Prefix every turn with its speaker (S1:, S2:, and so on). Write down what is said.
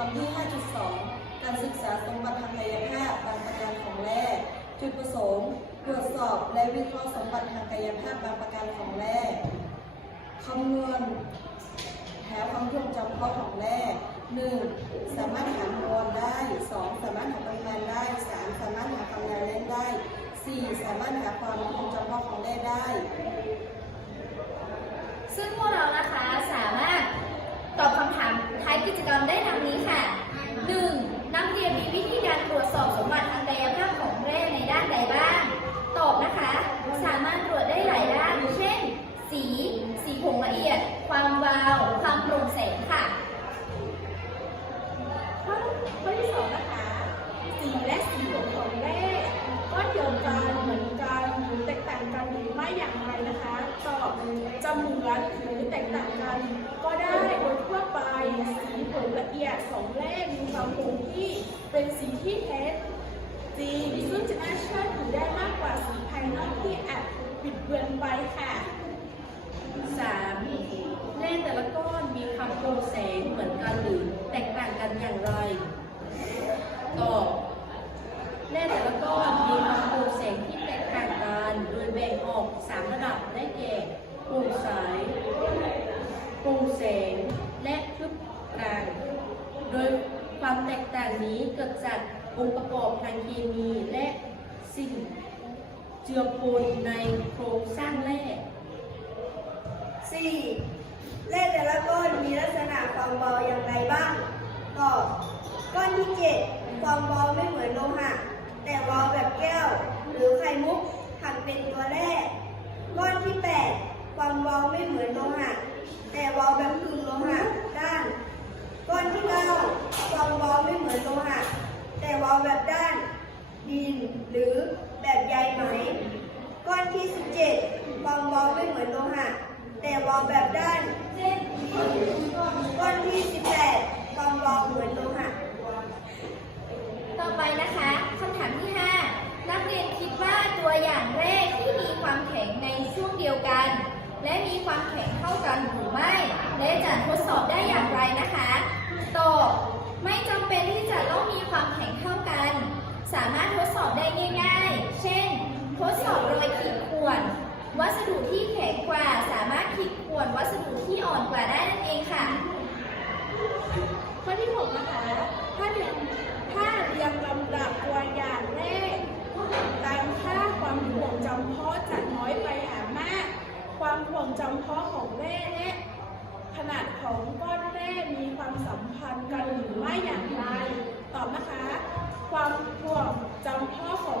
S1: กรรมที่ 5.2 การศึกษาสมบัติทางกายภาพบางประการของแร่จุดประสงค์ตรวจสอบและวิเคราะห์สมบัติทางกายภาพบางประการของแร่คำนวณหาความท่วงจำเพาะของแร่หนึ่งสามารถหามวลได้สองสามารถหาปริมาณได้สามสามารถหาความหนาแน่นได้สี่สามารถหาความท่วงจำเพาะของแร่ได้
S2: ซึ่งพวกเรานะคะสามารถตอบคำถามท้ายกิจกรรม เหมื
S3: อนหรือแตกต่างกัน ก็ได้โดยทั่วไปสีผงละเอียดของแร่มีความคงที่เป็นสีที่แท้จริงซึ่งจะน่าเชื่อถือได้มากกว่าสีภายนอกที่อาจบิดเบือนไปค่ะ
S4: 3. แร่แต่ละก้อนมีความโปร่งแสงเหมือนกันหรือแตกต่างกันอย่างไร ตอบแร่แต่ละก้อน ยแบ่งออก3ระดับได้แก่ปร่งใสโปร่งแสง และทึบกลาง โดยความแตกต่างนี้เกิดจากองค์ประกอบทางเคมีและสิ่งเจือปนในโครงสร้างแร่
S5: 4. แร่แต่ละก้อนมีลักษณะความเบาอย่างไรบ้าง ตอบ ก้อนที่ 7 ความเบาไม่เหมือนโลหะ แต่เบาแบบแก้ว หรือไข่มุกหักเป็นตัวแรก ก้อนที่ 8 ความเบาไม่เหมือนโลหะแต่เบาแบบกึ่งโลหะด้าน ก้อนที่9ความเบาไม่เหมือนโลหะแต่เบาแบบด้านดินหรือแบบใยไหม ก้อนที่17ความเบาไม่เหมือนโลหะแต่เบาแบบด้านก้อนที่18ความเบาเหมือนโลหะ
S2: ต่อไปนะคะคำถามที่5นักเรียนคิดว่าตัวอย่างแรกที่มีความแข็งในช่วงเดียวกัน และมีความแข็งเท่ากันหรือไม่ และจะทดสอบได้อย่างไรนะคะตอบไม่จำเป็นที่จะต้องมีความแข็งเท่ากัน สามารถทดสอบได้ง่าย ๆ เช่น ทดสอบรอยขีดข่วน วัสดุที่แข็งกว่าสามารถขีดข่วนวัสดุที่อ่อนกว่าได้นั่นเองค่ะ
S3: ข้อที่หกนะคะ ถ้าเรียงถ้าเรียงลำดับตัวอย่างแรก ตามค่าความถ่วงจำเพาะจากน้อยไปหามาก ความถ่วง จำเพาะของแร่และขนาดของก้อนแร่มีความสัมพันธ์กันหรือไม่อย่างไร ตอบนะคะ ความถ่วงจำเพาะของ